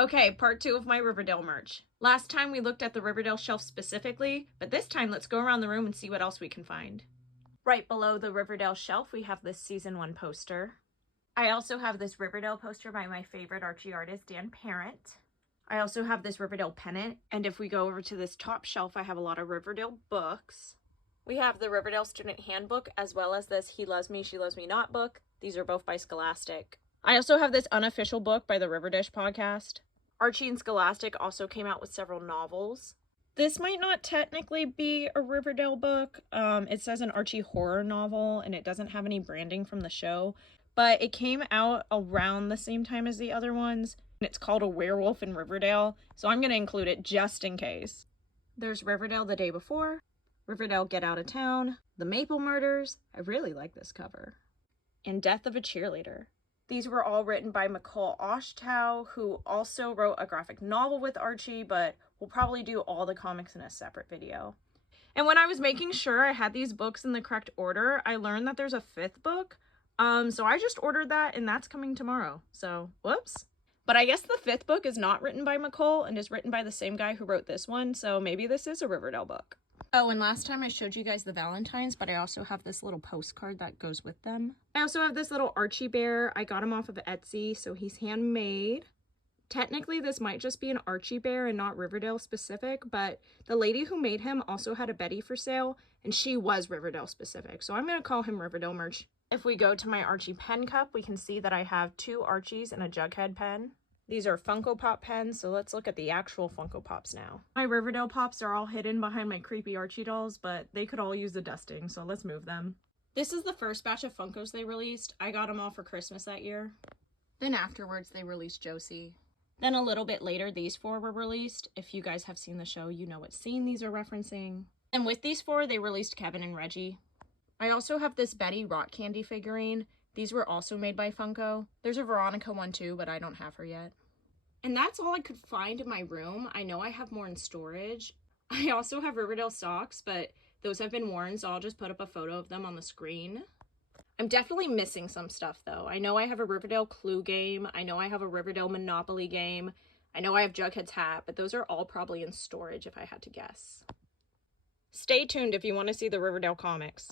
Okay, part 2 of my Riverdale merch. Last time we looked at the Riverdale shelf specifically, but this time let's go around the room and see what else we can find. Right below the Riverdale shelf, we have this season 1 poster. I also have this Riverdale poster by my favorite Archie artist, Dan Parent. I also have this Riverdale pennant, and if we go over to this top shelf, I have a lot of Riverdale books. We have the Riverdale Student Handbook, as well as this He Loves Me, She Loves Me Not book. These are both by Scholastic. I also have this unofficial book by the Riverdish podcast. Archie and Scholastic also came out with several novels. This might not technically be a Riverdale book. It says an Archie horror novel, and it doesn't have any branding from the show, but it came out around the same time as the other ones. It's called A Werewolf in Riverdale, so I'm going to include it just in case. There's Riverdale the Day Before, Riverdale Get Out of Town, The Maple Murders, I really like this cover, and Death of a Cheerleader. These were all written by Nicole Oshtow, who also wrote a graphic novel with Archie, but we'll probably do all the comics in a separate video. And when I was making sure I had these books in the correct order, I learned that there's a 5th book. So I just ordered that, and that's coming tomorrow. So, whoops. But I guess the 5th book is not written by Nicole and is written by the same guy who wrote this one, so maybe this is a Riverdale book. Oh, and last time I showed you guys the Valentines, but I also have this little postcard that goes with them. I also have this little Archie bear. I got him off of Etsy, so he's handmade. Technically, this might just be an Archie bear and not Riverdale specific, but the lady who made him also had a Betty for sale, and she was Riverdale specific, so I'm going to call him Riverdale merch. If we go to my Archie pen cup, we can see that I have 2 Archies and a Jughead pen. These are Funko Pop pens, so let's look at the actual Funko Pops now. My Riverdale Pops are all hidden behind my creepy Archie dolls, but they could all use a dusting, so let's move them. This is the first batch of Funkos they released. I got them all for Christmas that year. Then afterwards, they released Josie. Then a little bit later, these 4 were released. If you guys have seen the show, you know what scene these are referencing. And with these 4, they released Kevin and Reggie. I also have this Betty rock candy figurine. These were also made by Funko. There's a Veronica one too, but I don't have her yet. And that's all I could find in my room. I know I have more in storage. I also have Riverdale socks, but those have been worn, so I'll just put up a photo of them on the screen. I'm definitely missing some stuff, though. I know I have a Riverdale Clue game. I know I have a Riverdale Monopoly game. I know I have Jughead's hat, but those are all probably in storage if I had to guess. Stay tuned if you want to see the Riverdale comics.